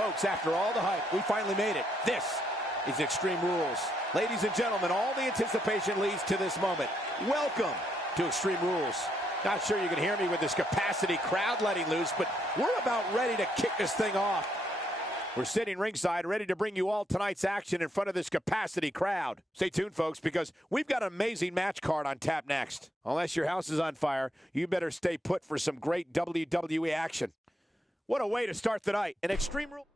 Folks, after all the hype, we finally made it. This is Extreme Rules. Ladies and gentlemen, all the anticipation leads to this moment. Welcome to Extreme Rules. Not sure you can hear me with this capacity crowd letting loose, but we're about ready to kick this thing off. We're sitting ringside, ready to bring you all tonight's action in front of this capacity crowd. Stay tuned, folks, because we've got an amazing match card on tap next. Unless your house is on fire, you better stay put for some great WWE action. What a way to start the night. An Extreme Rule.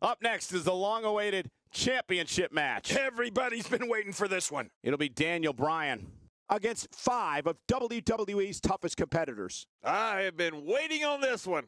Up next is the long-awaited championship match. Everybody's been waiting for this one. It'll be Daniel Bryan against 5 of WWE's toughest competitors. I have been waiting on this one.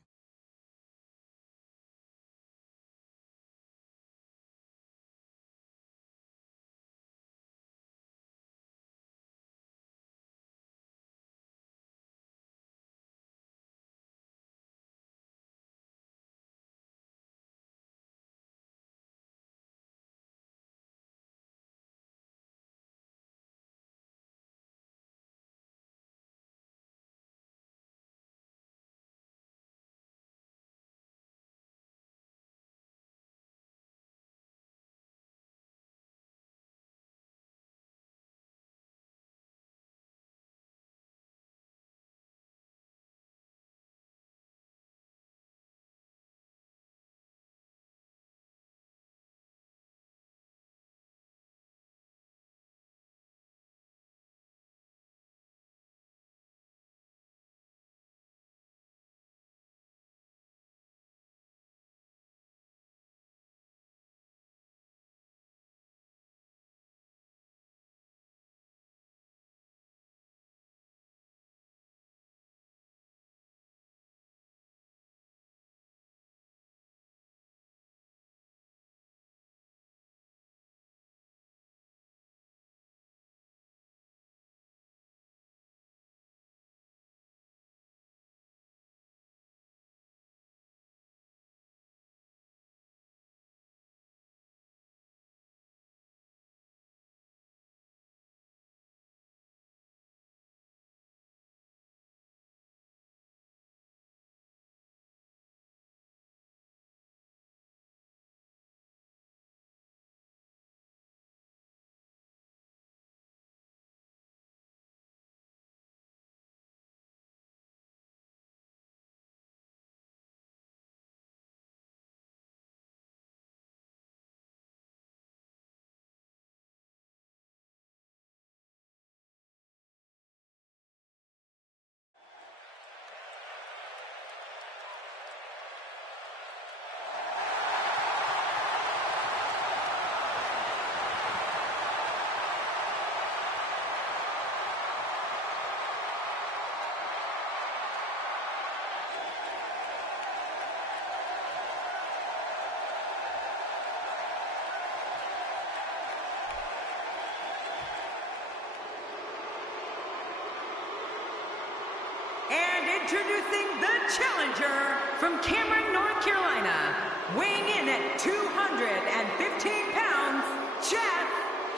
And introducing the challenger from Cameron, North Carolina, weighing in at 215 pounds, Jeff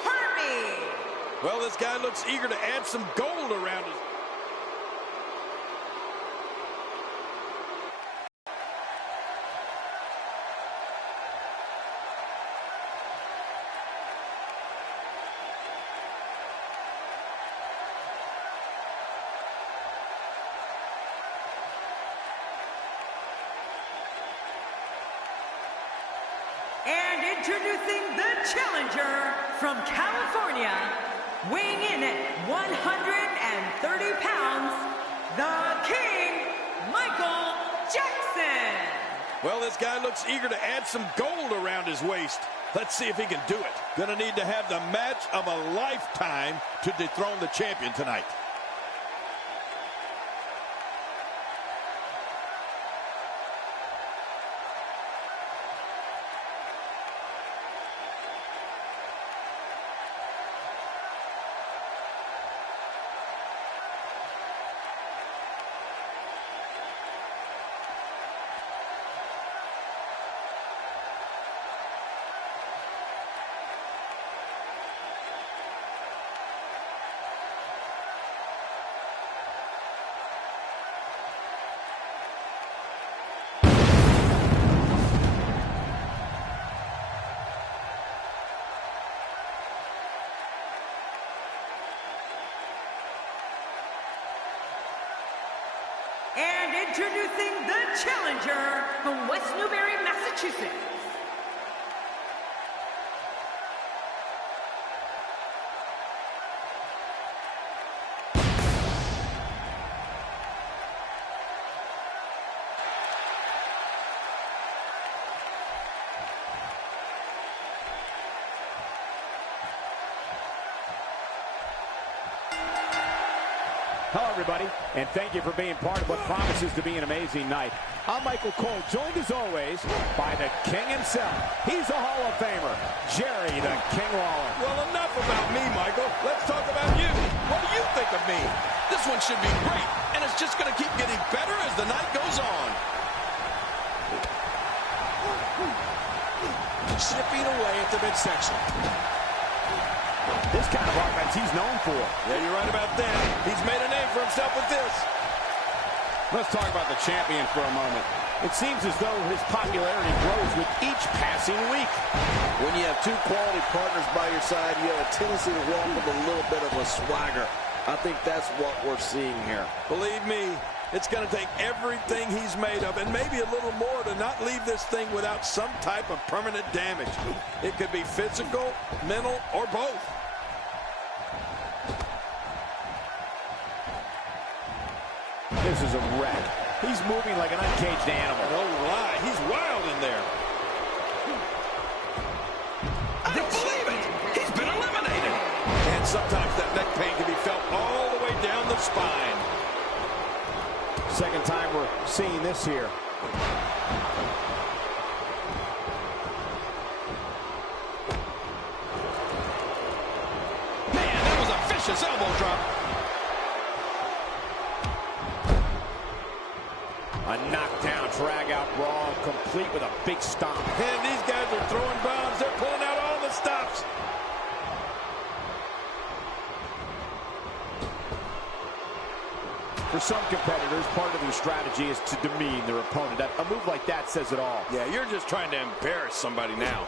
Harvey. Well, this guy looks eager to add some gold around his... And introducing the challenger from California, weighing in at 130 pounds, the King, Michael Jackson. Well, this guy looks eager to add some gold around his waist. Let's see if he can do it. Gonna need to have the match of a lifetime to dethrone the champion tonight. And introducing the challenger from West Newbury, Massachusetts. Hello, everybody, and thank you for being part of what promises to be an amazing night. I'm Michael Cole, joined as always by the King himself. He's a Hall of Famer, Jerry the King Lawler. Well, enough about me, Michael. Let's talk about you. What do you think of me? This one should be great, and it's just going to keep getting better as the night goes on. Chipping away at the midsection. This kind of offense he's known for. Yeah, you're right about that. He's made a name for himself with this. Let's talk about the champion for a moment. It seems as though his popularity grows with each passing week. When you have two quality partners by your side, you have a tendency to walk with a little bit of a swagger. I think that's what we're seeing here. Believe me, it's going to take everything he's made of and maybe a little more to not leave this thing without some type of permanent damage. It could be physical, mental, or both. This is a wreck. He's moving like an uncaged animal. No lie, he's wild in there. I don't believe it. He's been eliminated. And sometimes that neck pain can be felt all the way down the spine. Second time we're seeing this here. Man, that was a vicious elbow drop. A knockdown, drag-out brawl, complete with a big stomp. And these guys are throwing bombs. They're pulling out all the stops. For some competitors, part of their strategy is to demean their opponent. A move like that says it all. Yeah, you're just trying to embarrass somebody now.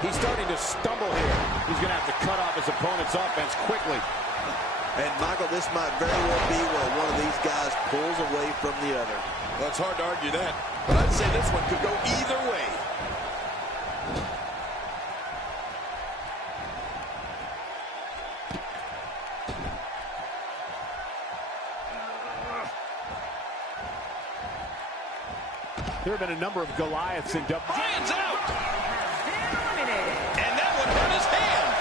He's starting to stumble here. He's going to have to cut off his opponent's offense quickly. And, Michael, this might very well be where one of these guys pulls away from the other. Well, it's hard to argue that. But I'd say this one could go either way. There have been a number of Goliaths in WWE. Brian's out! And that one hurt his hand.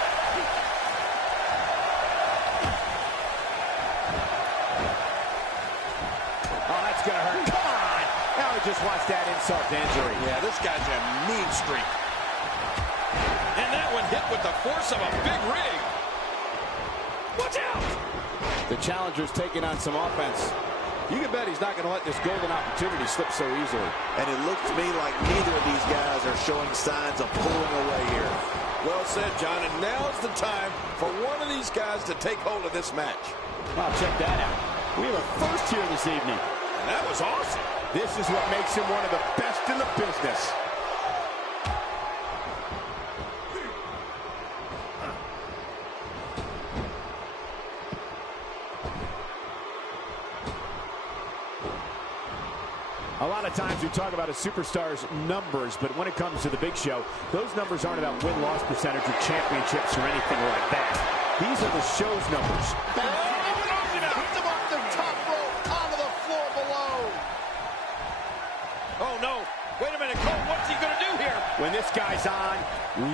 Oh, that's going to hurt. Come on! Now we just watched that insult to injury. Yeah, this guy's a mean streak. And that one hit with the force of a big rig. Watch out! The challenger's taking on some offense. You can bet he's not going to let this golden opportunity slip so easily. And it looks to me like neither of these guys are showing signs of pulling away here. Well said, John, and now's the time for one of these guys to take hold of this match. Wow, check that out. We have a first here this evening. And that was awesome. This is what makes him one of the best in the business. A lot of times we talk about a superstar's numbers, but when it comes to the big show, those numbers aren't about win-loss percentage or championships or anything like that. These are the show's numbers. Picked him off the top rope onto the floor below. Oh, no. Wait a minute, Cole. What's he going to do here? When this guy's on,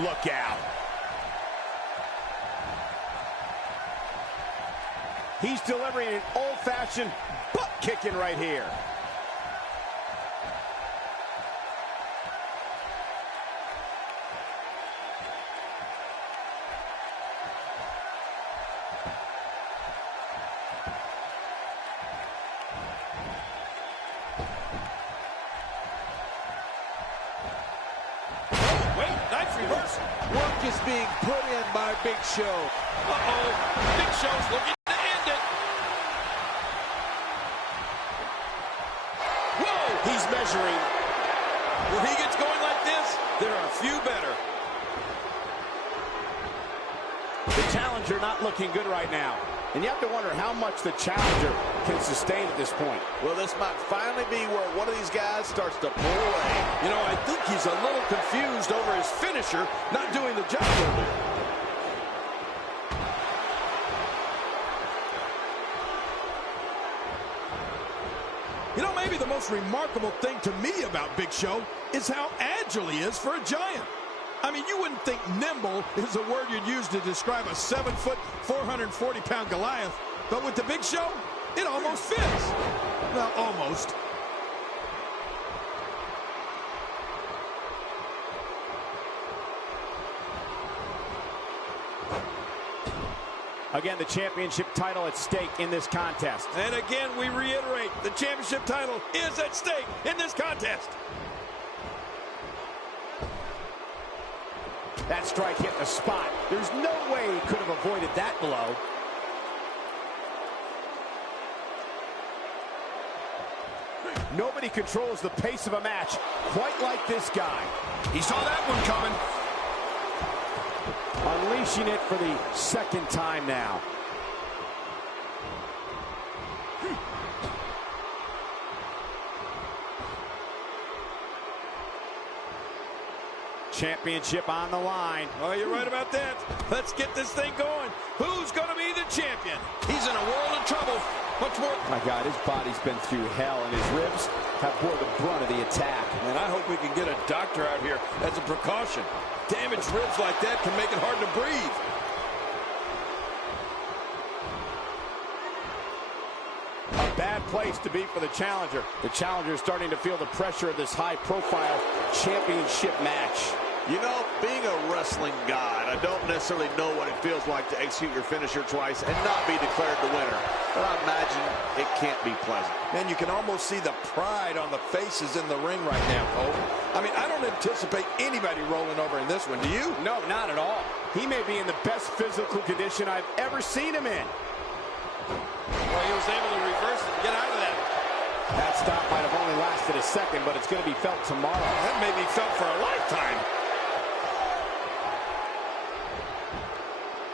look out. He's delivering an old-fashioned butt-kicking right here. Work is being put in by Big Show. Uh-oh. Big Show's looking to end it. Whoa! He's measuring. When he gets going like this, there are a few better. The challenger challenger not looking good right now. And you have to wonder how much the challenger can sustain at this point. Well, this might finally be where one of these guys starts to pull away. You know, I think he's a little confused over his finisher not doing the job earlier. You know, maybe the most remarkable thing to me about Big Show is how agile he is for a giant. I mean, you wouldn't think nimble is a word you'd use to describe a 7-foot, 440-pound Goliath. But with the Big Show, it almost fits. Well, almost. Again, the championship title at stake in this contest. And again, we reiterate, the championship title is at stake in this contest. That strike hit the spot. There's no way he could have avoided that blow. Nobody controls the pace of a match quite like this guy. He saw that one coming. Unleashing it for the second time now. Championship on the line. Oh, you're right about that. Let's get this thing going. Who's going to be the champion? He's in a world of trouble. Much more. My God, his body's been through hell, and his ribs have bore the brunt of the attack. And I hope we can get a doctor out here as a precaution. Damaged ribs like that can make it hard to breathe. A bad place to be for the challenger. The challenger is starting to feel the pressure of this high-profile championship match. You know, being a wrestling god, I don't necessarily know what it feels like to execute your finisher twice and not be declared the winner. But I imagine it can't be pleasant. Man, you can almost see the pride on the faces in the ring right now, Cole. I mean, I don't anticipate anybody rolling over in this one. Do you? No, not at all. He may be in the best physical condition I've ever seen him in. Well, he was able to reverse it and get out of that. That stop might have only lasted a second, but it's going to be felt tomorrow. That may be felt for a lifetime.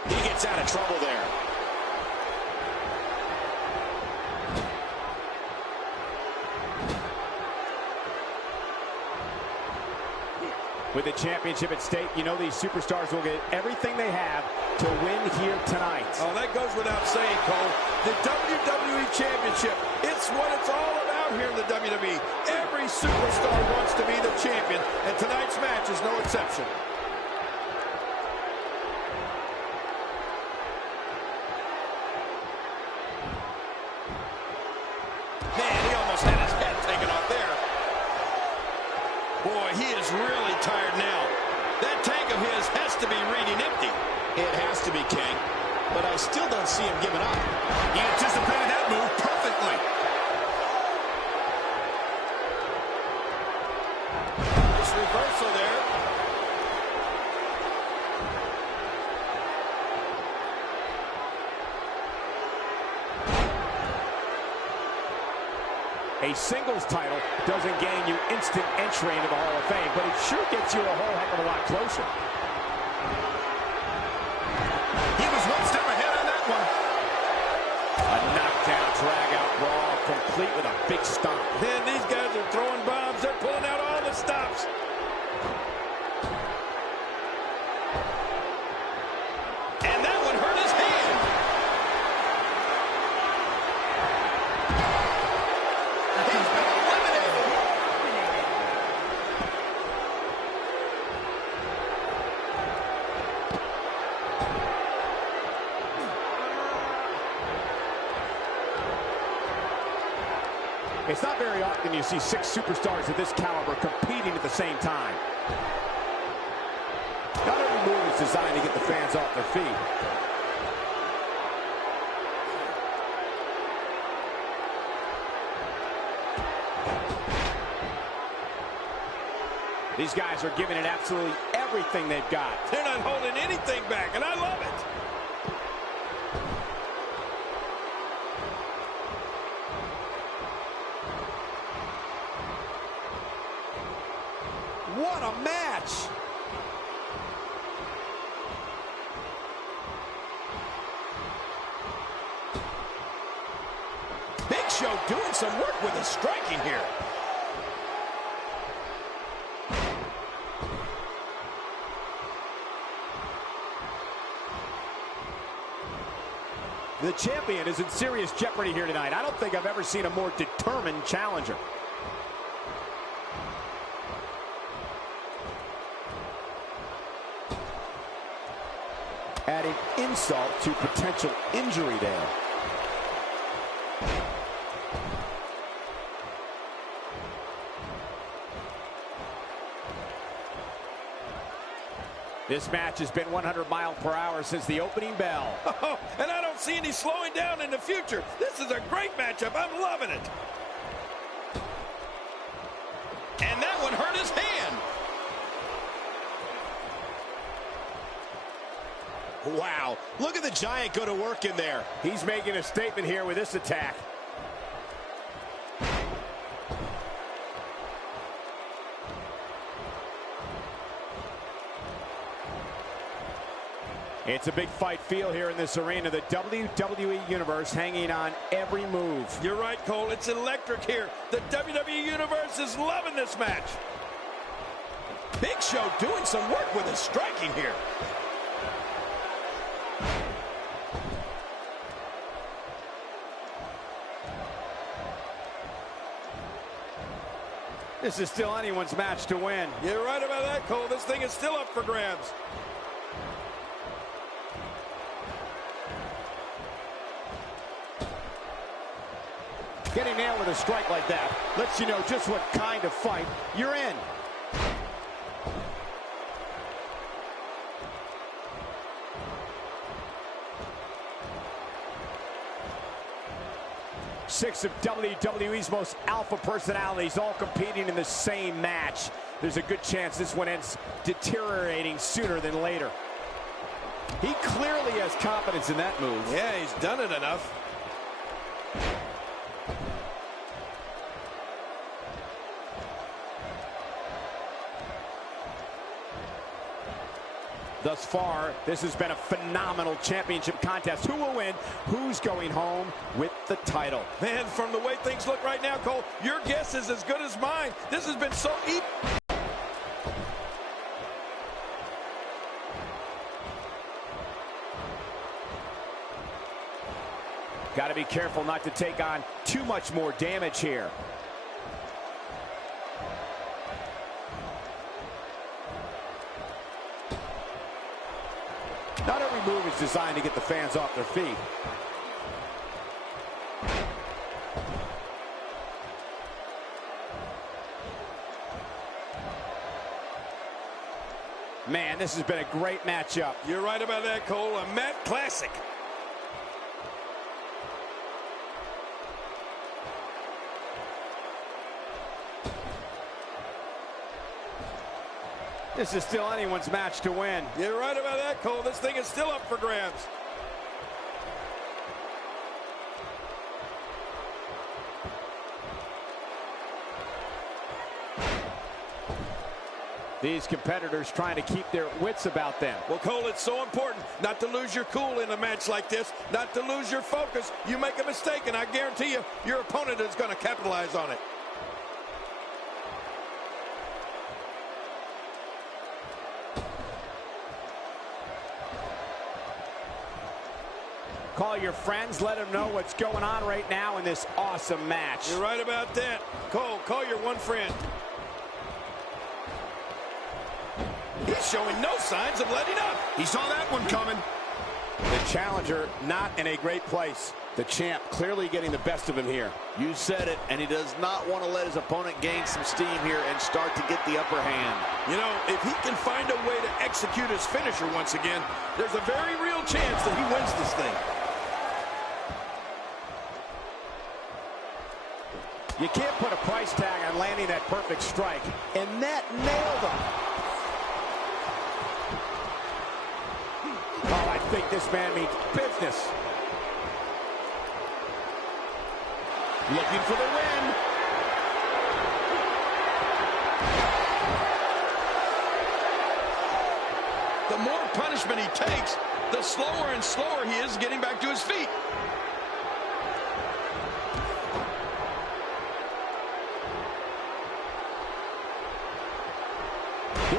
He gets out of trouble there. With the championship at stake, you know these superstars will get everything they have to win here tonight. Oh, that goes without saying, Cole. The WWE Championship, it's what it's all about here in the WWE. Every superstar wants to be the champion, and tonight's match is no exception. Man, he almost had his head taken off there. Boy, he is really tired now. That tank of his has to be reading empty. It has to be, King. But I still don't see him giving up. He anticipated that move perfectly. Nice reversal there. A singles title doesn't gain you instant entry into the Hall of Fame, but it sure gets you a whole heck of a lot closer. He was one step ahead on that one. A knockdown, drag-out brawl, complete with a big stomp. Man, these guys are throwing bombs. They're pulling out all the stops. And that one hurt his hand. He's been eliminated. It's not very often you see 6 superstars of this caliber competing at the same time. Not every move is designed to get the fans off their feet. These guys are giving it absolutely everything they've got. They're not holding anything back, and I love it. What a match! Show doing some work with his striking here. The champion is in serious jeopardy here tonight. I don't think I've ever seen a more determined challenger. Adding insult to potential injury there. This match has been 100 miles per hour since the opening bell. Oh, and I don't see any slowing down in the future. This is a great matchup. I'm loving it. And that one hurt his hand. Wow, look at the Giant go to work in there. He's making a statement here with this attack. It's a big fight feel here in this arena. The WWE Universe hanging on every move. You're right, Cole. It's electric here. The WWE Universe is loving this match. Big Show doing some work with his striking here. This is still anyone's match to win. You're right about that, Cole. This thing is still up for grabs. Getting nailed with a strike like that lets you know just what kind of fight you're in. Six of WWE's most alpha personalities all competing in the same match. There's a good chance this one ends deteriorating sooner than later. He clearly has confidence in that move. Yeah, he's done it enough. Thus far, this has been a phenomenal championship contest. Who will win? Who's going home with the title? Man, from the way things look right now, Cole, your guess is as good as mine. This has been so easy. Got to be careful not to take on too much more damage here. Not every move is designed to get the fans off their feet. Man, this has been a great matchup. You're right about that, Cole. A Matt classic. This is still anyone's match to win. You're right about that, Cole. This thing is still up for grabs. These competitors trying to keep their wits about them. Well, Cole, it's so important not to lose your cool in a match like this, not to lose your focus. You make a mistake, and I guarantee you, your opponent is going to capitalize on it. Call your friends, let them know what's going on right now in this awesome match. You're right about that. Cole, call your one friend. He's showing no signs of letting up. He saw that one coming. The challenger not in a great place. The champ clearly getting the best of him here. You said it, and he does not want to let his opponent gain some steam here and start to get the upper hand. You know, if he can find a way to execute his finisher once again, there's a very real chance that he wins this thing. You can't put a price tag on landing that perfect strike, and that nailed him. Oh, I think this man means business. Looking for the win. The more punishment he takes, the slower and slower he is getting back to his feet.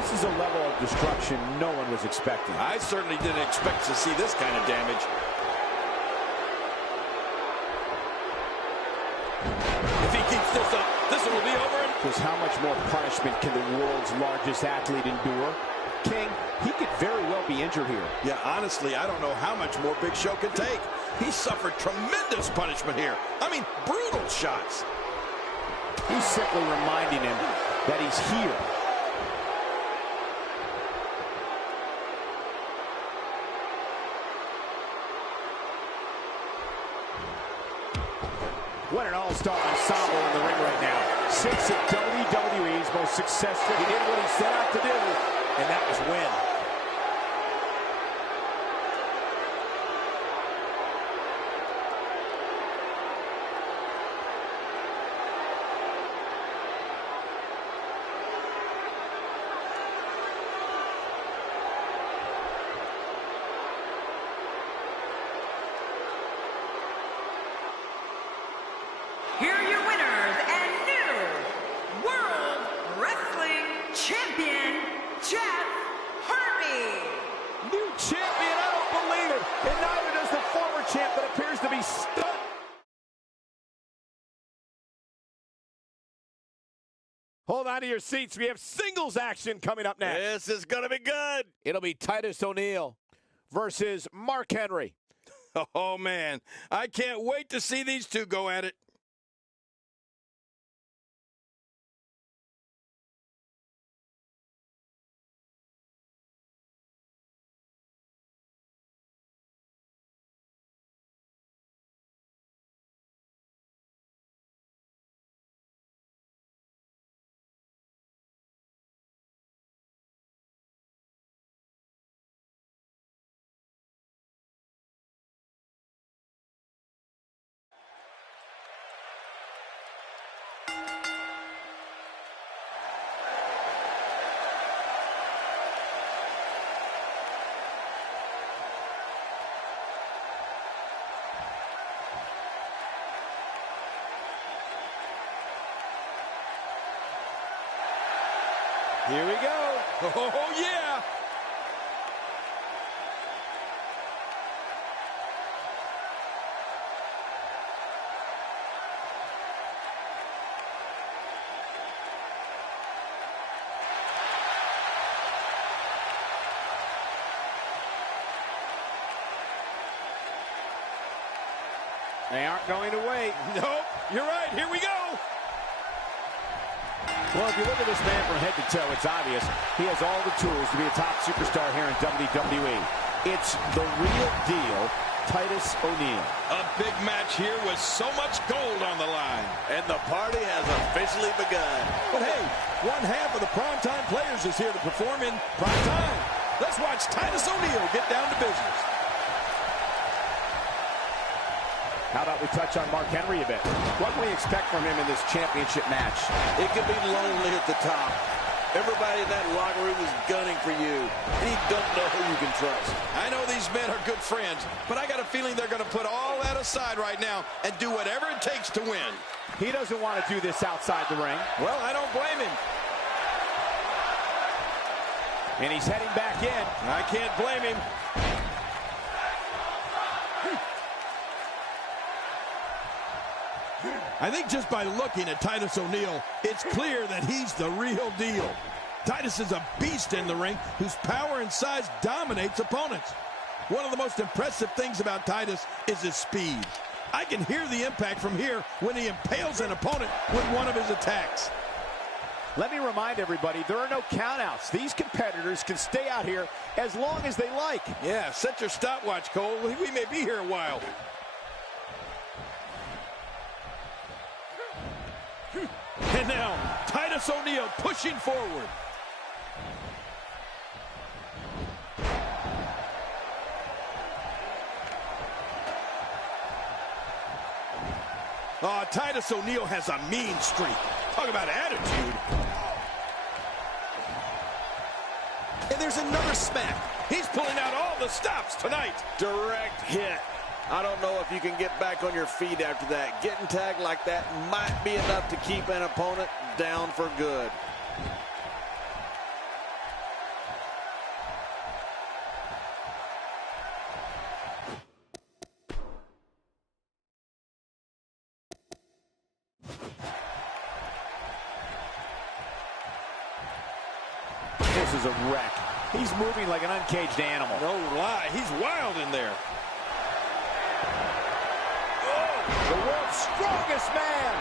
This is a level of destruction no one was expecting. I certainly didn't expect to see this kind of damage. If he keeps this up, this one will be over. Because how much more punishment can the world's largest athlete endure? King, he could very well be injured here. Yeah, honestly, I don't know how much more Big Show can take. He suffered tremendous punishment here. I mean, brutal shots. He's simply reminding him that he's here. What an all-star ensemble in the ring right now. 6 of WWE's most successful. He did what he set out to do, and that was win. Here are your winners and new World Wrestling Champion, Jeff Hardy. New champion, I don't believe it. And neither does the former champ that appears to be stuck. Hold on to your seats. We have singles action coming up next. This is going to be good. It'll be Titus O'Neil versus Mark Henry. Oh, man. I can't wait to see these two go at it. Here we go. Oh, yeah. They aren't going to wait. Nope. You're right. Here we go. Well, if you look at this man from head to toe, it's obvious he has all the tools to be a top superstar here in WWE. It's the real deal, Titus O'Neil. A big match here with so much gold on the line. And the party has officially begun. But hey, one half of the primetime players is here to perform in prime time. Let's watch Titus O'Neil get down to business. How about we touch on Mark Henry a bit? What can we expect from him in this championship match? It could be lonely at the top. Everybody in that locker room is gunning for you. You don't know who you can trust. I know these men are good friends, but I got a feeling they're going to put all that aside right now and do whatever it takes to win. He doesn't want to do this outside the ring. Well, I don't blame him. And he's heading back in. I can't blame him. I think just by looking at Titus O'Neil, it's clear that he's the real deal. Titus is a beast in the ring whose power and size dominates opponents. One of the most impressive things about Titus is his speed. I can hear the impact from here when he impales an opponent with one of his attacks. Let me remind everybody, there are no countouts. These competitors can stay out here as long as they like. Yeah, set your stopwatch, Cole. We may be here a while. And now, Titus O'Neil pushing forward. Oh, Titus O'Neil has a mean streak. Talk about attitude. And there's another smack. He's pulling out all the stops tonight. Direct hit. I don't know if you can get back on your feet after that. Getting tagged like that might be enough to keep an opponent down for good. Sheamus is a wreck. He's moving like an uncaged animal. No lie, he's wild in there. The world's strongest man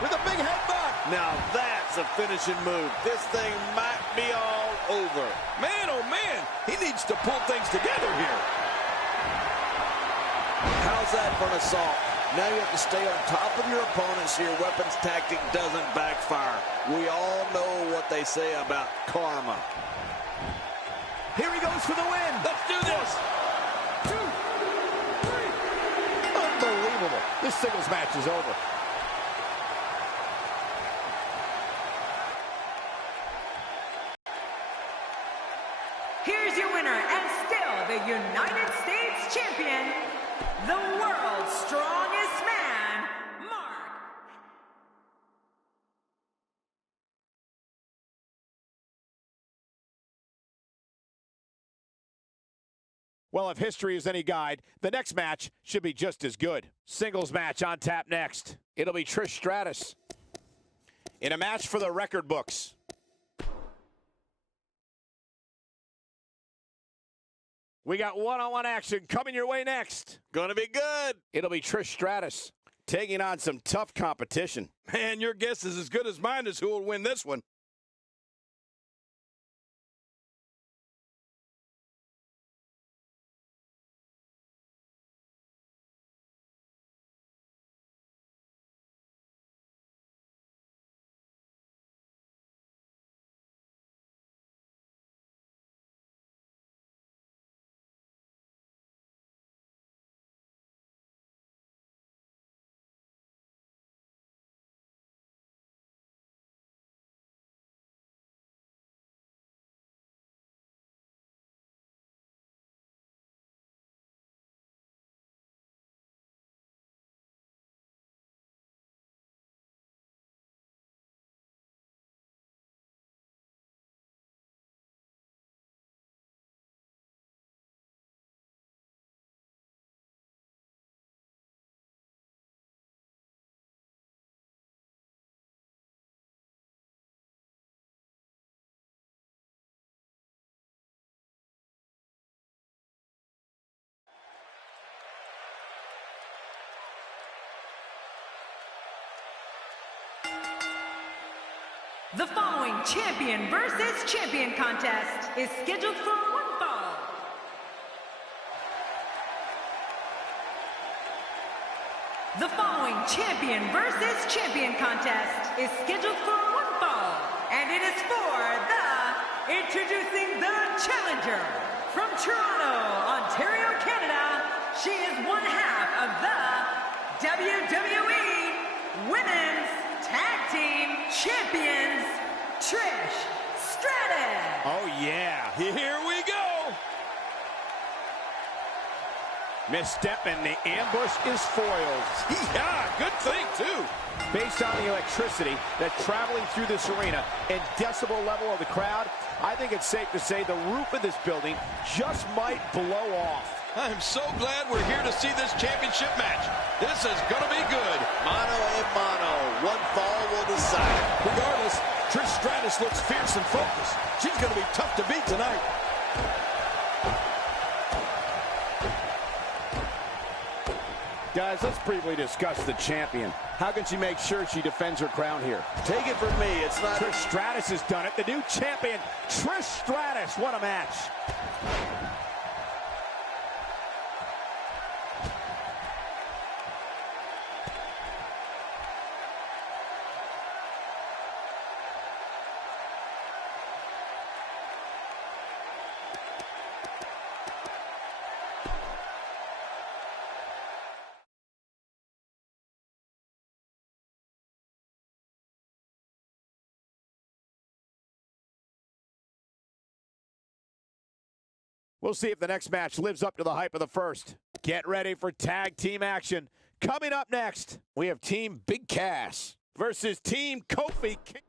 with a big headbutt. Now that's a finishing move. This thing might be all over. Man, oh man, he needs to pull things together here. How's that for an assault? Now you have to stay on top of your opponent so your weapons tactic doesn't backfire. We all know what they say about karma. Here he goes for the win. Let's do this. 2, 3. Unbelievable. This singles match is over. Here's your winner and still the United States Champion, the world's strongest man, Mark. Well, if history is any guide, the next match should be just as good. Singles match on tap next. It'll be Trish Stratus in a match for the record books. We got one-on-one action coming your way next. Gonna be good. It'll be Trish Stratus taking on some tough competition. Man, your guess is as good as mine as who will win this one. The following champion versus champion contest is scheduled for one fall. The following champion versus champion contest is scheduled for one fall, and it is for introducing the challenger from Toronto, Ontario, Canada. She is one half of the WWE Women's Tag Team Champions, Trish Stratus. Oh, yeah. Here we go. Misstep and the ambush is foiled. Yeah, good thing, too. Based on the electricity that's traveling through this arena and decibel level of the crowd, I think it's safe to say the roof of this building just might blow off. I'm so glad we're here to see this championship match. This is going to be good. Mano a mano. One fall will decide. Regardless, Trish Stratus looks fierce and focused. She's going to be tough to beat tonight. Guys, let's briefly discuss the champion. How can she make sure she defends her crown here? Take it from me. It's not... Trish Stratus has done it. The new champion, Trish Stratus. What a match. We'll see if the next match lives up to the hype of the first. Get ready for tag team action. Coming up next, we have Team Big Cass versus Team Kofi King.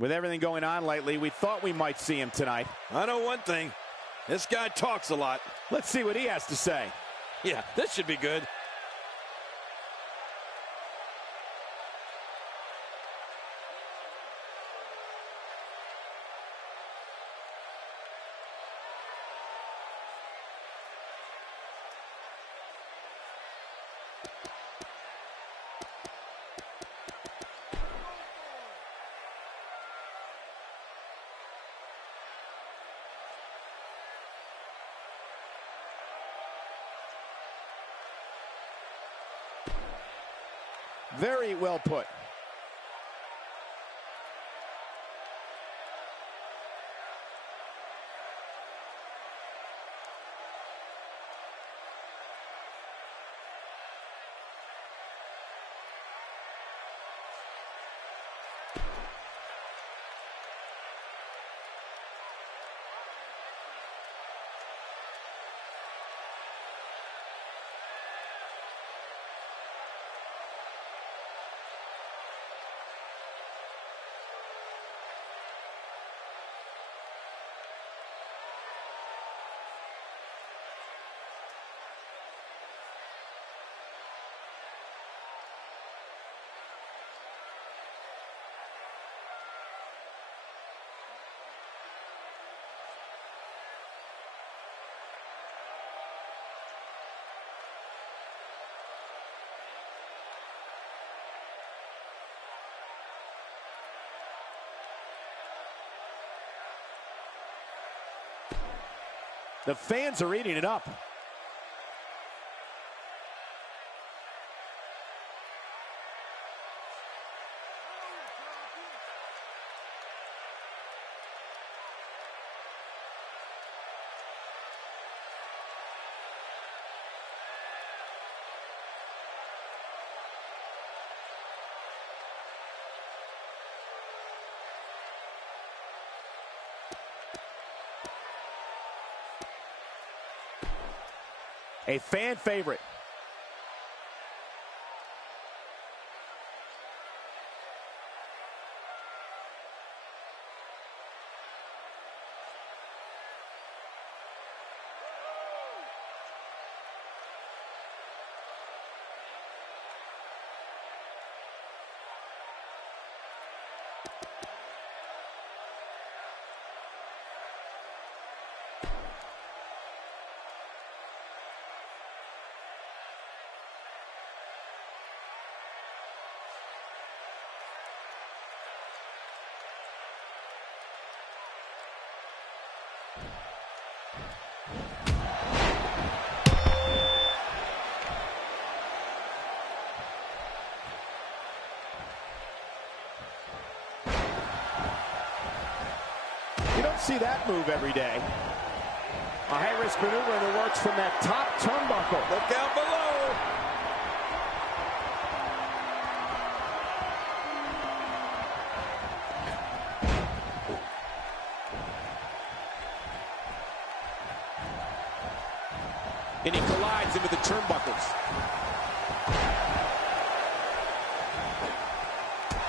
With everything going on lately, we thought we might see him tonight. I know one thing. This guy talks a lot. Let's see what he has to say. Yeah, this should be good. Very well put. The fans are eating it up. A fan favorite. You don't see that move every day. A high-risk maneuver in the works from that top turnbuckle. Look out below. And he collides into the turnbuckles.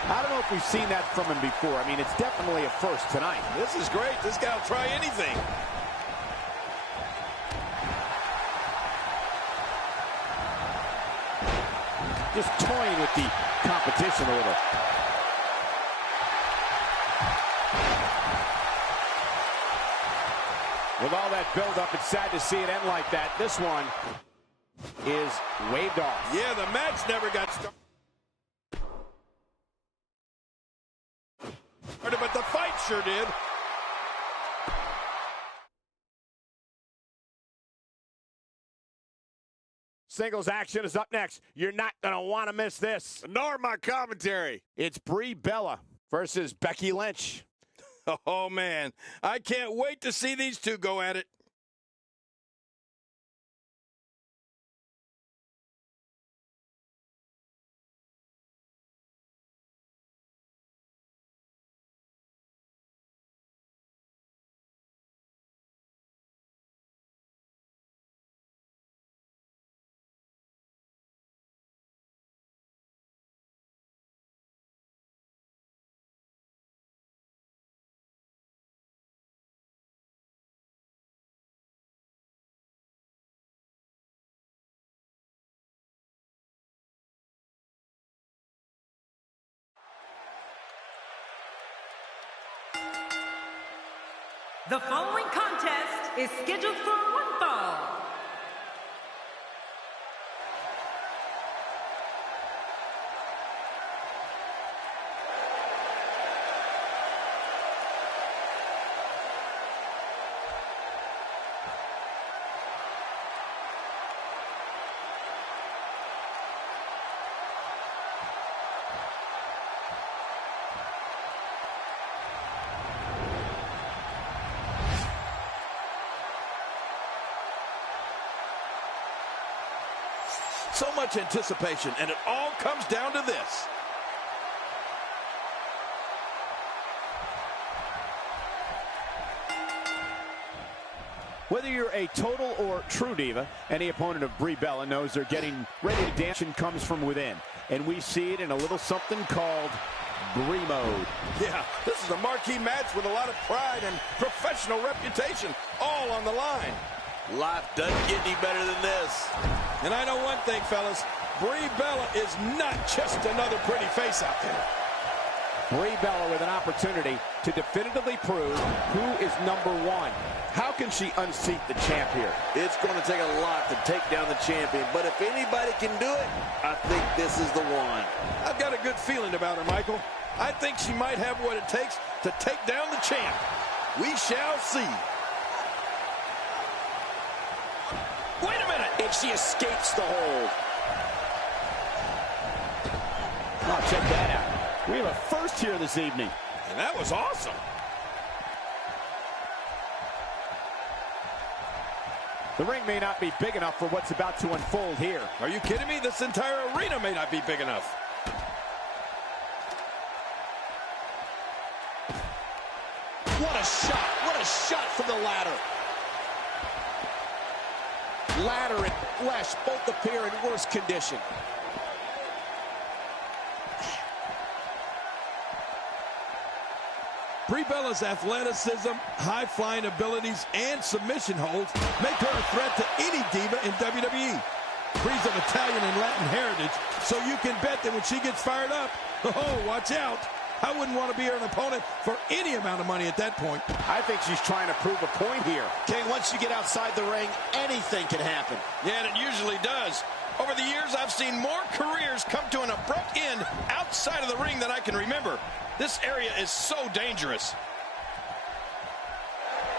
I don't know if we've seen that from him before. I mean, it's definitely a first tonight. This is great. This guy will try anything. Just toying with the competition a little. With all that build-up, it's sad to see it end like that. This one is waved off. Yeah, the match never got started. But the fight sure did. Singles action is up next. You're not going to want to miss this. Nor my commentary. It's Brie Bella versus Becky Lynch. Oh, man. I can't wait to see these two go at it. The following contest is scheduled for one fall. So much anticipation, and it all comes down to this. Whether you're a total or true diva, any opponent of Brie Bella knows they're getting ready to dance and comes from within. And we see it in a little something called Brie mode. Yeah, this is a marquee match with a lot of pride and professional reputation all on the line. Life doesn't get any better than this. And I know one thing, fellas. Brie Bella is not just another pretty face out there. Brie Bella with an opportunity to definitively prove who is number one. How can she unseat the champ here? It's going to take a lot to take down the champion, but if anybody can do it, I think this is the one. I've got a good feeling about her, Michael. I think she might have what it takes to take down the champ. We shall see. Wait a minute! And she escapes the hold. Oh, check that out. We have a first here this evening. And that was awesome. The ring may not be big enough for what's about to unfold here. Are you kidding me? This entire arena may not be big enough. What a shot. What a shot from the ladder. Ladder and flesh both appear in worse condition. Brie Bella's athleticism, high-flying abilities, and submission holds make her a threat to any diva in WWE. Brie's of Italian and Latin heritage, so you can bet that when she gets fired up, oh, watch out. I wouldn't want to be her opponent for any amount of money at that point. I think she's trying to prove a point here. King, once you get outside the ring, anything can happen. Yeah, and it usually does. Over the years, I've seen more careers come to an abrupt end outside of the ring than I can remember. This area is so dangerous.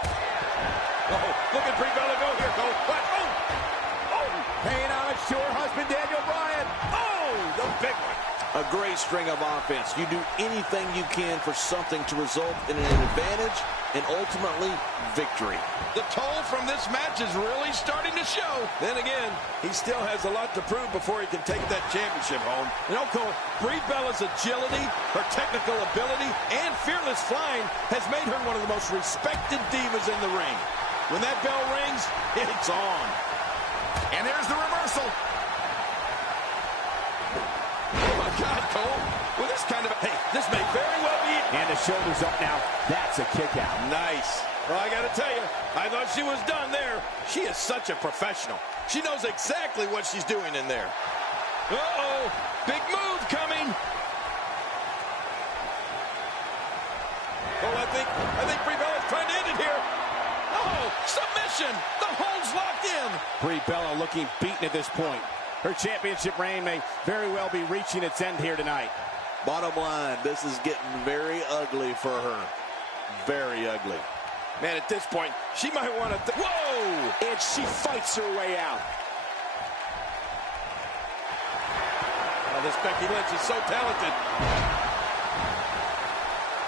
Oh, look at Brie Bella go here. Go. What? Oh! Oh! Paying homage to her husband, Daniel Bryan. Oh! The big one. A great string of offense. You do anything you can for something to result in an advantage and ultimately victory. The toll from this match is really starting to show. Then again, he still has a lot to prove before he can take that championship home. You know, Cole, Brie Bella's agility, her technical ability, and fearless flying has made her one of the most respected divas in the ring. When that bell rings, it's on. And there's the reversal. Oh, my God, Cole. With this kind of... Hey, this may very well be... And the shoulders up now. That's a kick out. Nice. Well, I got to tell you, I thought she was done there. She is such a professional. She knows exactly what she's doing in there. Uh-oh. Big move coming. Oh, I think Brie Bella's trying to end it here. Oh, submission. The hold's locked in. Brie Bella looking beaten at this point. Her championship reign may very well be reaching its end here tonight. Bottom line, this is getting very ugly for her. Very ugly. Man, at this point, she might want to... Whoa! And she fights her way out. Oh, this Becky Lynch is so talented.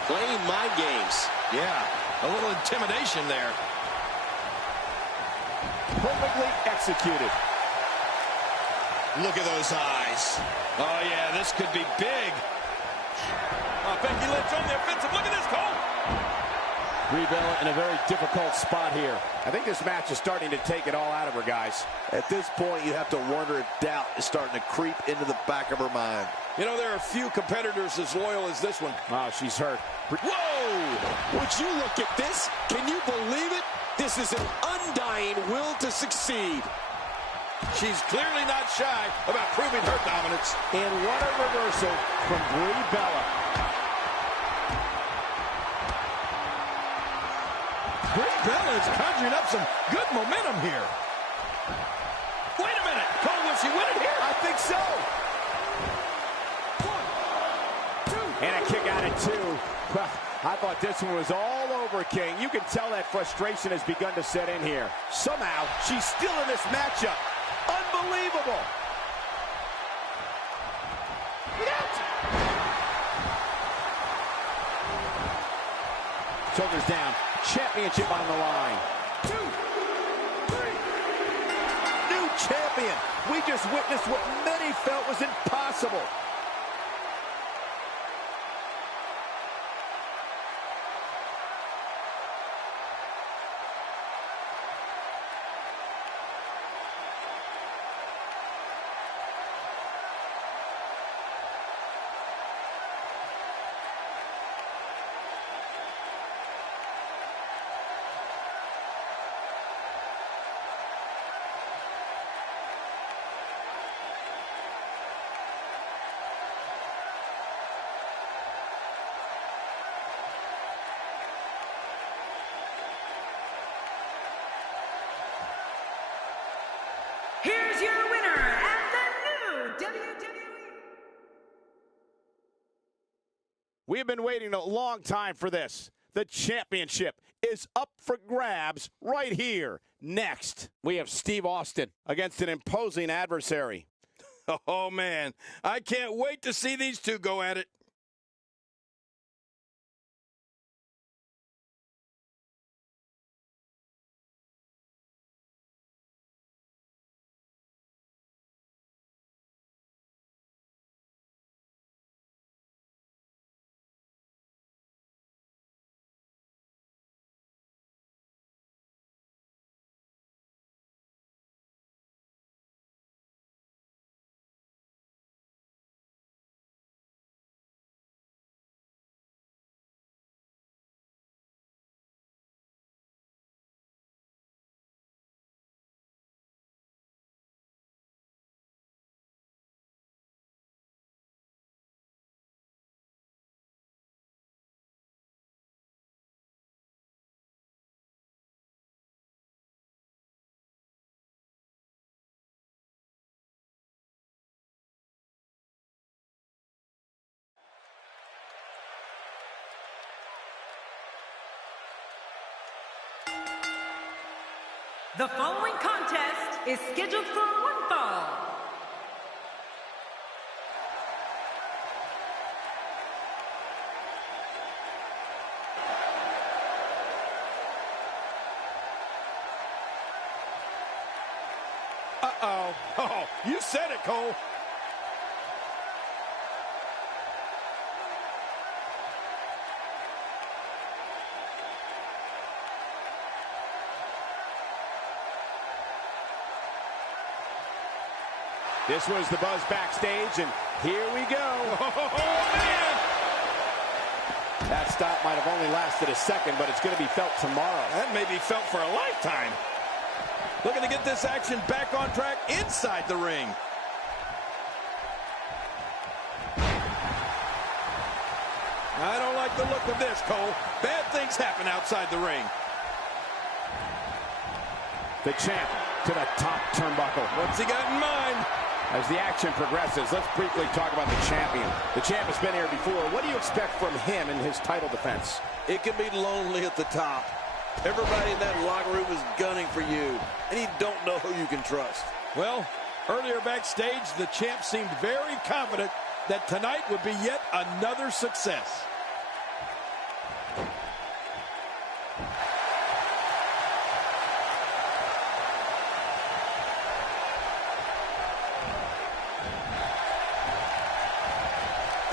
Playing mind games. Yeah, a little intimidation there. Perfectly executed. Look at those eyes. Oh, yeah, this could be big. Oh, Becky Lynch on the offensive. Look at this, Cole. Brie Bella in a very difficult spot here. I think this match is starting to take it all out of her, guys. At this point, you have to wonder if doubt is starting to creep into the back of her mind. You know, there are few competitors as loyal as this one. Wow, she's hurt. Whoa! Would you look at this? Can you believe it? This is an undying will to succeed. She's clearly not shy about proving her dominance. And what a reversal from Brie Bella. bell is conjuring up some good momentum here. Wait a minute. Cole, will she win it here? I think so. 1, 2. And a kick out at 2. Well, I thought this one was all over, King. You can tell that frustration has begun to set in here. Somehow, she's still in this matchup. Unbelievable. Shoulders down. Championship on the line. 2, 3. New champion. We just witnessed what many felt was impossible. Here's your winner and the new WWE. We've been waiting a long time for this. The championship is up for grabs right here. Next, we have Steve Austin against an imposing adversary. Oh, man. I can't wait to see these two go at it. The following contest is scheduled for one fall. Uh-oh. Oh, you said it, Cole. This was the buzz backstage, and here we go. Oh, man. That stop might have only lasted a second, but it's going to be felt tomorrow. That may be felt for a lifetime. Looking to get this action back on track inside the ring. I don't like the look of this, Cole. Bad things happen outside the ring. The champ to the top turnbuckle. What's he got in mind? As the action progresses, let's briefly talk about the champion. The champ has been here before. What do you expect from him in his title defense? It can be lonely at the top. Everybody in that locker room is gunning for you, and you don't know who you can trust. Well, earlier backstage, the champ seemed very confident that tonight would be yet another success.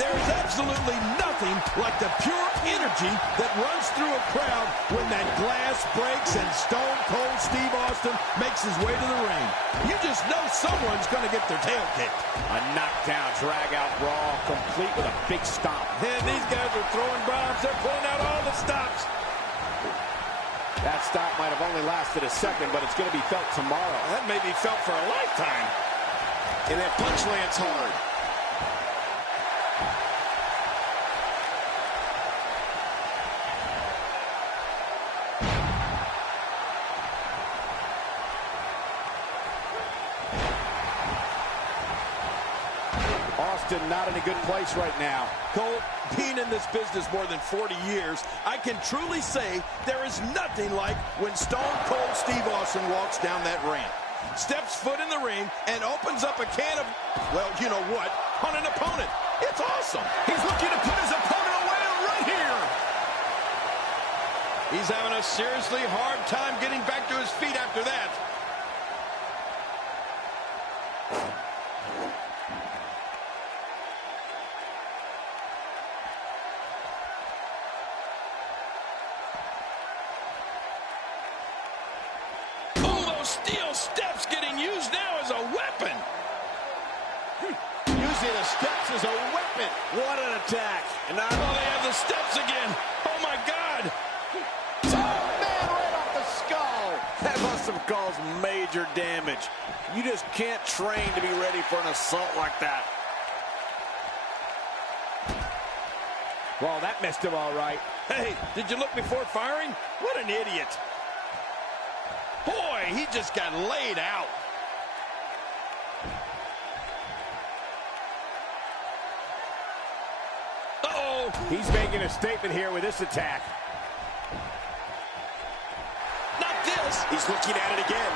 There's absolutely nothing like the pure energy that runs through a crowd when that glass breaks and Stone Cold Steve Austin makes his way to the ring. You just know someone's going to get their tail kicked. A knockdown, drag-out brawl, complete with a big stomp. And these guys are throwing bombs. They're pulling out all the stops. That stop might have only lasted a second, but it's going to be felt tomorrow. That may be felt for a lifetime. And that punch lands hard. Austin not in a good place right now. Cole, being in this business more than 40 years, I can truly say there is nothing like when Stone Cold Steve Austin walks down that ramp, steps foot in the ring, and opens up a can of, well, you know what, on an opponent. It's awesome. He's looking to put his opponent away right here. He's having a seriously hard time getting back to his feet after that. Steel steps getting used now as a weapon. Using the steps as a weapon. What an attack. And now they have the steps again. Oh, my God. Oh, man, right off the skull. That must have caused major damage. You just can't train to be ready for an assault like that. Well, that missed him all right. Hey, did you look before firing? What an idiot. Boy, he just got laid out. Uh-oh. He's making a statement here with this attack. Not this. He's looking at it again.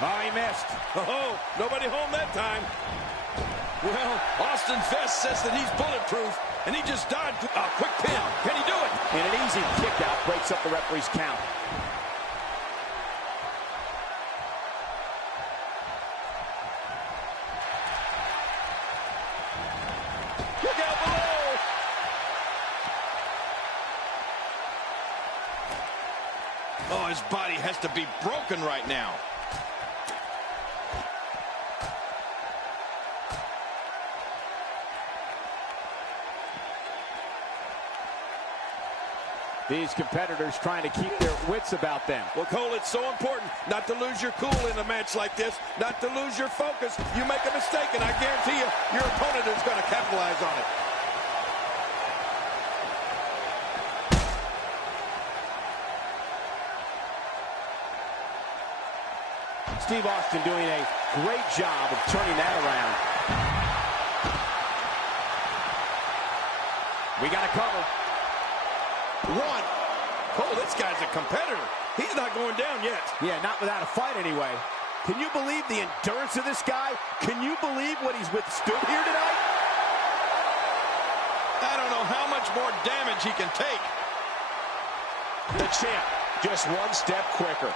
Oh, he missed. Oh, nobody home that time. Well, Austin Vest says that he's bulletproof, and he just dodged a quick pin. Can he do it? And an easy kick out breaks up the referee's count. Look out below. Oh, his body has to be broken right now. These competitors trying to keep their wits about them. Well, Cole, it's so important not to lose your cool in a match like this, not to lose your focus. You make a mistake, and I guarantee you, your opponent is going to capitalize on it. Steve Austin doing a great job of turning that around. We got a cover. One. Oh, this guy's a competitor. He's not going down yet. Yeah, not without a fight anyway. Can you believe the endurance of this guy? Can you believe what he's withstood here tonight? I don't know how much more damage he can take. The champ, just one step quicker.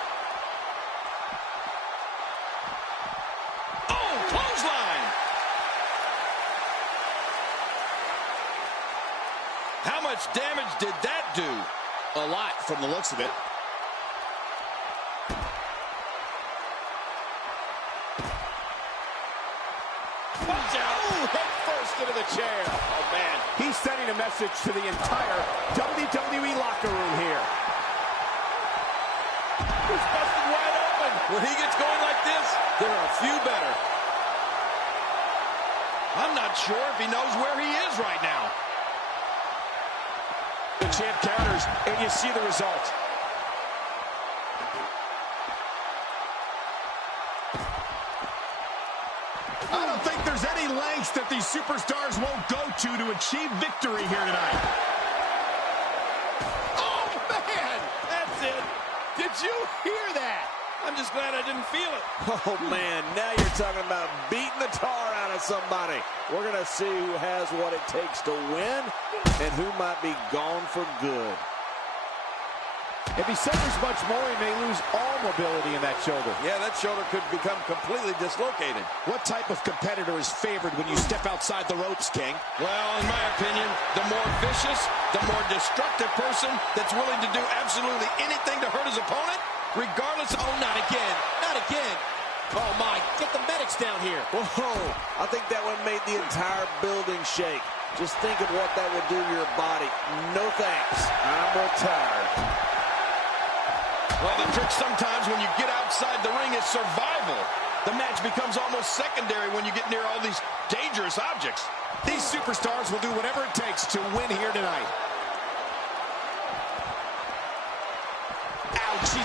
Oh, clothesline. How much damage did that do? A lot from the looks of it. Watch out. Ooh, head first into the chair. Oh, man. He's sending a message to the entire WWE locker room here. He's busted wide open. When he gets going like this, there are a few better. I'm not sure if he knows where he is right now. The champ counters, and you see the result. I don't think there's any lengths that these superstars won't go to achieve victory here tonight. Oh, man! That's it. Did you hear that? I'm just glad I didn't feel it. Oh, man, now you're talking about beating the tar out of somebody. We're going to see who has what it takes to win and who might be gone for good. If he suffers much more, he may lose all mobility in that shoulder. Yeah, that shoulder could become completely dislocated. What type of competitor is favored when you step outside the ropes, King? Well, in my opinion, the more vicious, the more destructive person that's willing to do absolutely anything to hurt his opponent, regardless of... Oh, not again. Not again. Oh, my. Get the medics down here. Whoa, I think that one made the entire building shake. Just think of what that would do to your body. No thanks. I'm retired. Well, the trick sometimes when you get outside the ring is survival. The match becomes almost secondary when you get near all these dangerous objects. These superstars will do whatever it takes to win here tonight.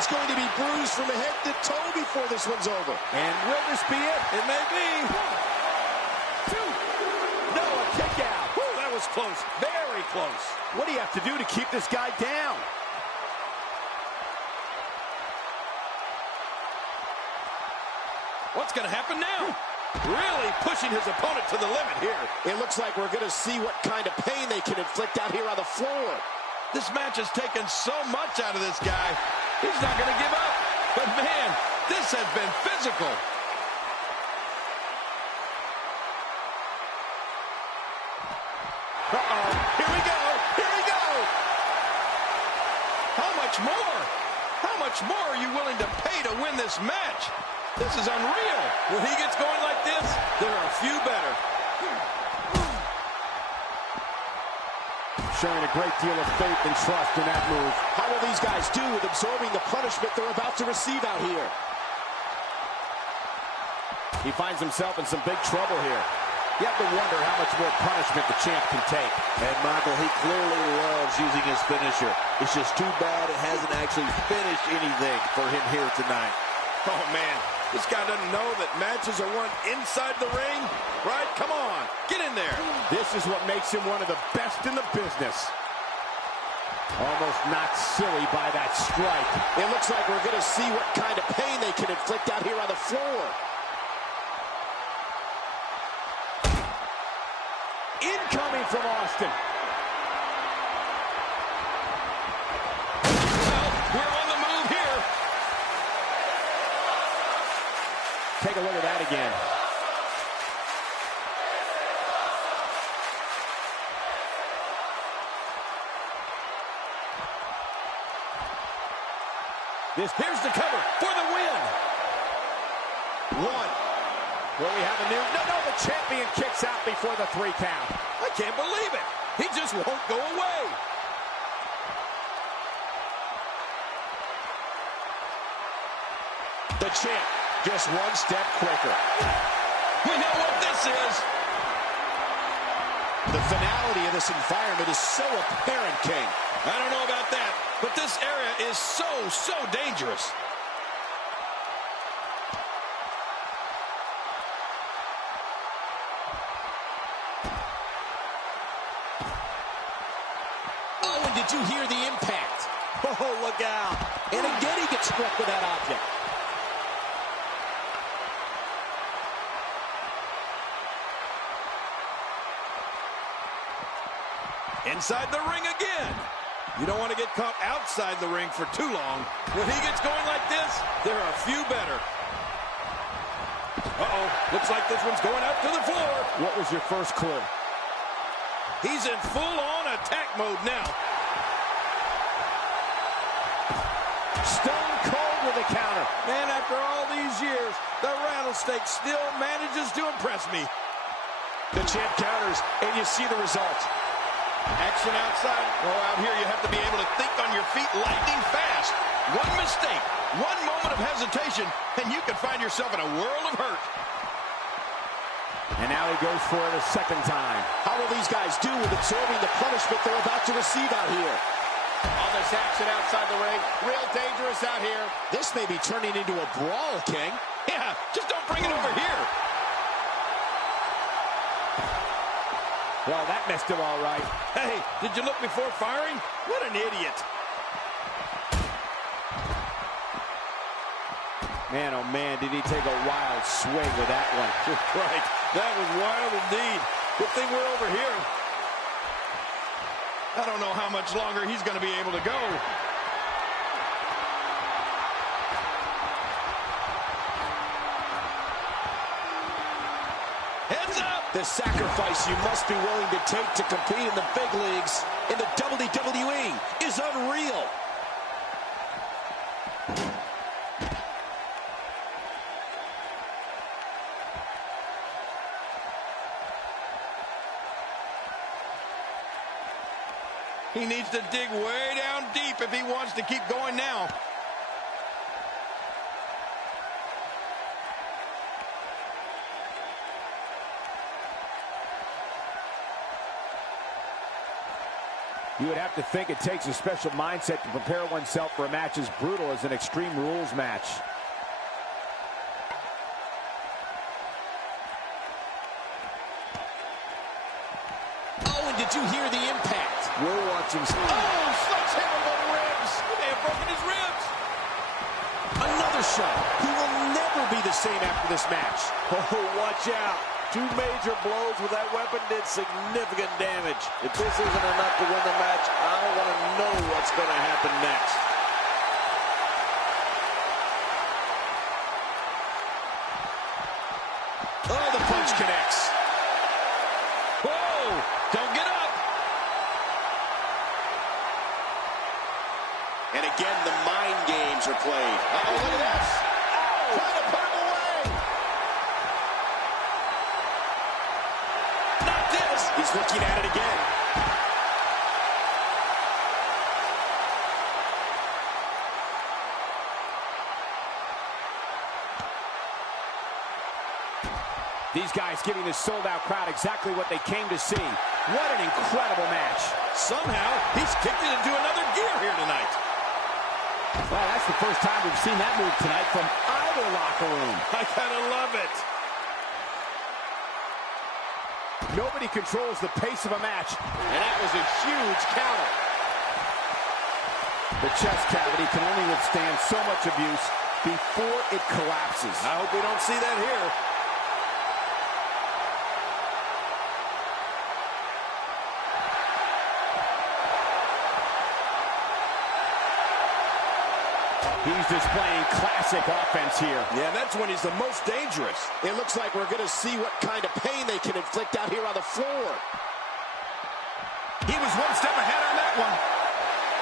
He's going to be bruised from head to toe before this one's over. And will this be it? It may be. 1, 2. No, a kick out. Whew, that was close. Very close. What do you have to do to keep this guy down? What's going to happen now? Really pushing his opponent to the limit here. It looks like we're going to see what kind of pain they can inflict out here on the floor. This match has taken so much out of this guy. He's not going to give up. But, man, this has been physical. Uh-oh. Here we go. Here we go. How much more? How much more are you willing to pay to win this match? This is unreal. When he gets going like this, there are a few better. Showing a great deal of faith and trust in that move. How will these guys do with absorbing the punishment they're about to receive out here? He finds himself in some big trouble here. You have to wonder how much more punishment the champ can take. And, Michael, he clearly loves using his finisher. It's just too bad it hasn't actually finished anything for him here tonight. Oh, man, this guy doesn't know that matches are won inside the ring, right? Come on, get in there. This is what makes him one of the best in the business. Almost knocked silly by that strike. It looks like we're going to see what kind of pain they can inflict out here on the floor. Incoming from Austin. Well, we're on the move here. Take a look at that again. Here's the cover for the win. 1. Will we have a new... No, the champion kicks out before the 3 count. I can't believe it. He just won't go away. The champ, just one step quicker. We know what this is. The finality of this environment is so apparent, King. I don't know about that, but this area is so dangerous. Oh, and did you hear the impact? Oh, look out. And again he gets struck with that object. Inside the ring again. You don't want to get caught outside the ring for too long. When he gets going like this, there are a few better. Uh-oh, looks like this one's going out to the floor. What was your first clue? He's in full-on attack mode now. Stone cold with a counter. And after all these years, the Rattlesnake still manages to impress me. The champ counters, and you see the result. Action outside. Well, out here you have to be able to think on your feet lightning fast. One mistake, one moment of hesitation, and you can find yourself in a world of hurt. And now he goes for it a second time. How will these guys do with absorbing the punishment they're about to receive out here? All this action outside the ring. Real dangerous out here. This may be turning into a brawl, King. Yeah, just don't bring it over here. Well, that messed him all right. Hey, did you look before firing? What an idiot. Man, oh man, did he take a wild swing with that one. Right, that was wild indeed. Good thing we're over here. I don't know how much longer he's going to be able to go. Heads up! The sacrifice you must be willing to take to compete in the big leagues in the WWE is unreal. He needs to dig way down deep if he wants to keep going now. You would have to think it takes a special mindset to prepare oneself for a match as brutal as an Extreme Rules match. Oh, and did you hear the impact? We're watching. Oh, sledgehammer to the ribs. He may have broken his ribs. Another shot. He will never be the same after this match. Oh, watch out. 2 major blows with that weapon did significant damage. If this isn't enough to win the match, I don't want to know what's going to happen next. Oh, the punch connects. Whoa, don't get up. And again, the mind games are played. Uh-oh, look at this. Oh, trying to put him away. Not this. He's looking at it again. These guys giving this sold-out crowd exactly what they came to see. What an incredible match. Somehow, he's kicked it into another gear here tonight. Well, that's the first time we've seen that move tonight from either locker room. I kind of love it. Nobody controls the pace of a match. And that was a huge counter. The chest cavity can only withstand so much abuse before it collapses. I hope we don't see that here. He's displaying classic offense here. Yeah, that's when he's the most dangerous. It looks like we're going to see what kind of pain they can inflict out here on the floor. He was one step ahead on that one.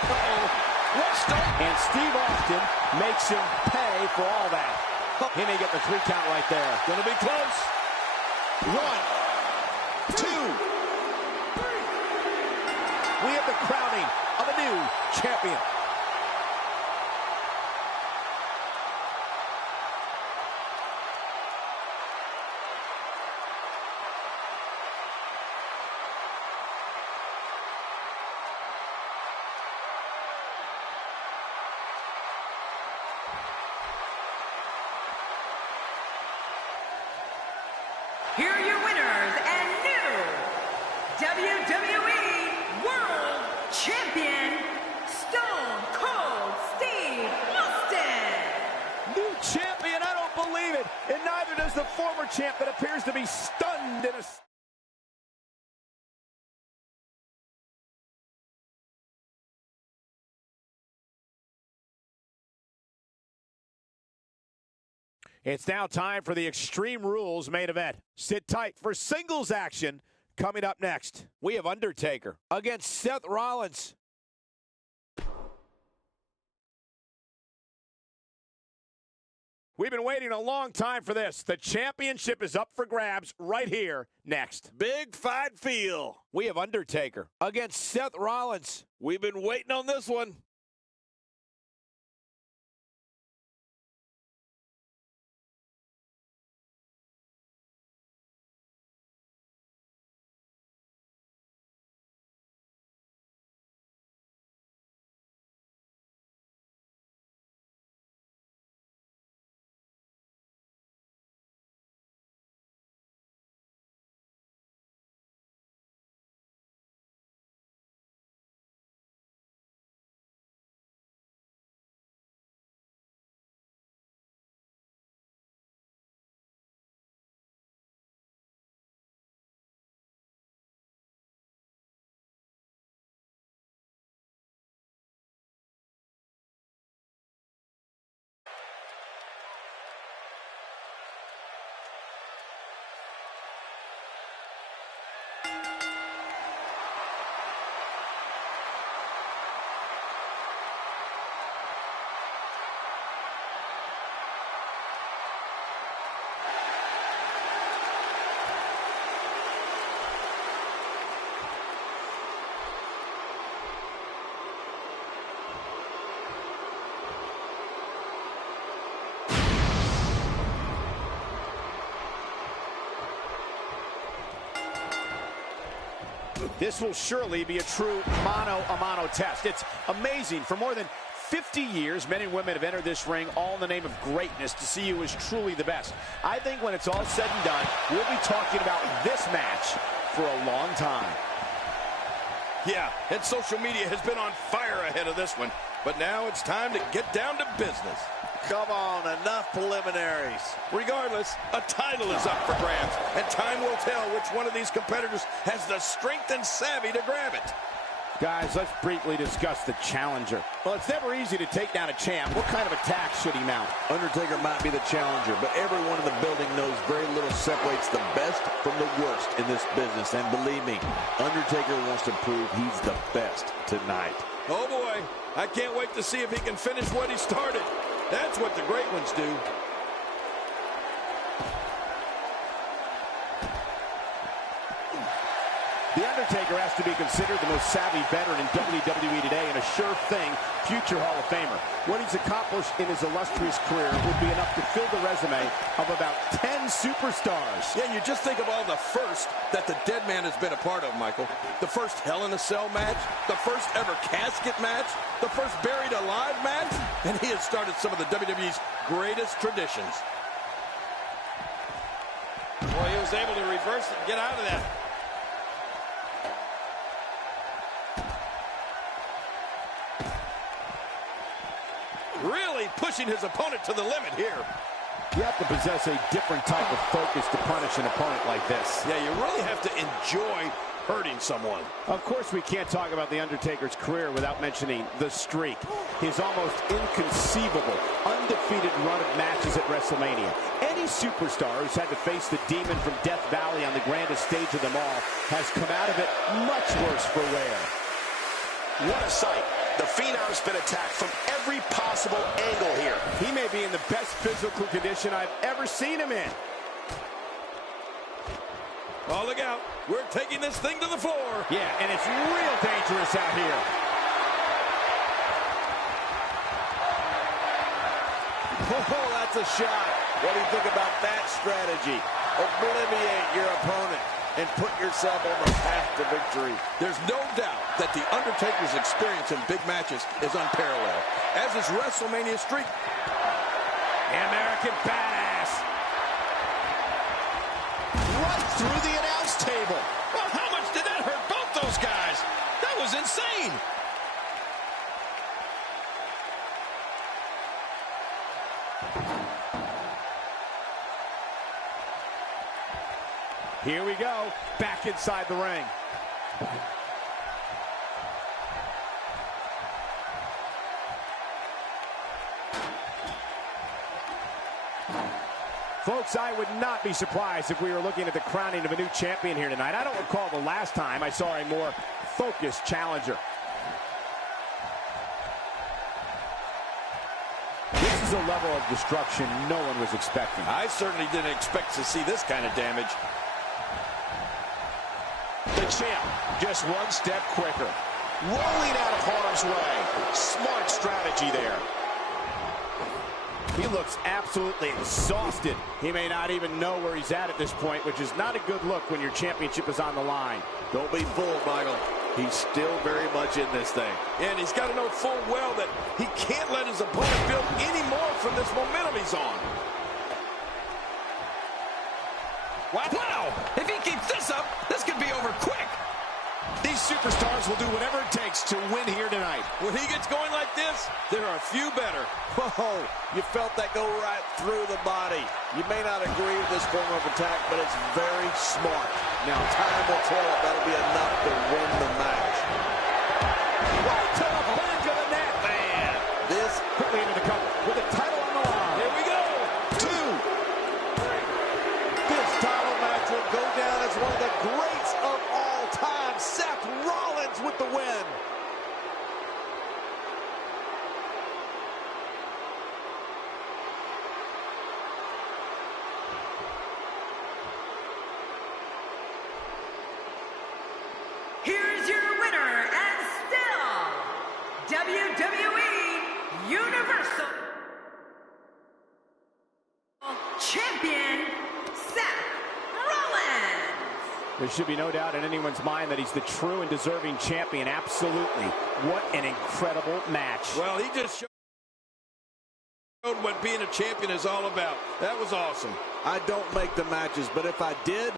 Uh-oh. What start? And Steve Austin makes him pay for all that. He may get the 3 count right there. Gonna be close. 1, 2, 3. We have the crowning of a new champion. Here are your winners and new WWE World Champion, Stone Cold Steve Austin. New champion, I don't believe it. And neither does the former champ that appears to be stunned in a... It's now time for the Extreme Rules main event. Sit tight for singles action. Coming up next, we have Undertaker against Seth Rollins. We've been waiting a long time for this. The championship is up for grabs right here next. Big fight feel. We have Undertaker against Seth Rollins. We've been waiting on this one. This will surely be a true mano-a-mano test. It's amazing. For more than 50 years, men and women have entered this ring all in the name of greatness to see who is truly the best. I think when it's all said and done, we'll be talking about this match for a long time. Yeah, and social media has been on fire ahead of this one. But now it's time to get down to business. Come on, enough preliminaries. Regardless, a title is up for grabs, and time will tell which one of these competitors has the strength and savvy to grab it. Guys, let's briefly discuss the challenger. Well, it's never easy to take down a champ. What kind of attack should he mount? Undertaker might be the challenger, but everyone in the building knows very little separates the best from the worst in this business. And believe me, Undertaker wants to prove he's the best tonight. Oh boy, I can't wait to see if he can finish what he started. That's what the great ones do. The Undertaker has to be considered the most savvy veteran in WWE today and a sure thing future Hall of Famer. What he's accomplished in his illustrious career would be enough to fill the resume of about 10 superstars. Yeah, you just think of all the first that the dead man has been a part of, Michael. The first Hell in a Cell match, the first ever casket match, the first buried alive match, and he has started some of the WWE's greatest traditions. Boy, he was able to reverse it and get out of that. Really pushing his opponent to the limit here. You have to possess a different type of focus to punish an opponent like this. Yeah, you really have to enjoy hurting someone. Of course, we can't talk about The Undertaker's career without mentioning the streak. His almost inconceivable, undefeated run of matches at WrestleMania. Any superstar who's had to face the demon from Death Valley on the grandest stage of them all has come out of it much worse for wear. What a sight. The Phenom's been attacked from every possible angle here. He may be in the best physical condition I've ever seen him in. Oh, look out. We're taking this thing to the floor. Yeah, and it's real dangerous out here. Oh, that's a shot. What do you think about that strategy? Obliviate your opponent and put yourself on the path to victory. There's no doubt that The Undertaker's experience in big matches is unparalleled, as is WrestleMania streak. The American Badass. Right through the announce table. Well, how much did that hurt both those guys? That was insane. Here we go, back inside the ring. Folks, I would not be surprised if we were looking at the crowning of a new champion here tonight. I don't recall the last time I saw a more focused challenger. This is a level of destruction no one was expecting. I certainly didn't expect to see this kind of damage. The champ just one step quicker. Rolling out of harm's way. Smart strategy there. He looks absolutely exhausted. He may not even know where he's at this point, which is not a good look when your championship is on the line. Don't be fooled, Michael. He's still very much in this thing. And he's got to know full well that he can't let his opponent build any more from this momentum he's on. Wow! If he keeps this up, this could be over quick. These superstars will do whatever it takes to win here tonight. When he gets going like this, there are a few better. Whoa, you felt that go right through the body. You may not agree with this form of attack, but it's very smart. Now, time will tell if that'll be enough to win the match. Right to the back of the net. Man, this quickly into the cover with the title on the line. Here we go. 2, 3. This title match will go down as one of the greats of all time. Seth Rollins with the win. Here's your winner and still WWE Universal Champion, Seth Rollins. There should be no doubt in anyone's mind that he's the true and deserving champion. Absolutely. What an incredible match. Well, he just showed what being a champion is all about. That was awesome. I don't make the matches, but if I did,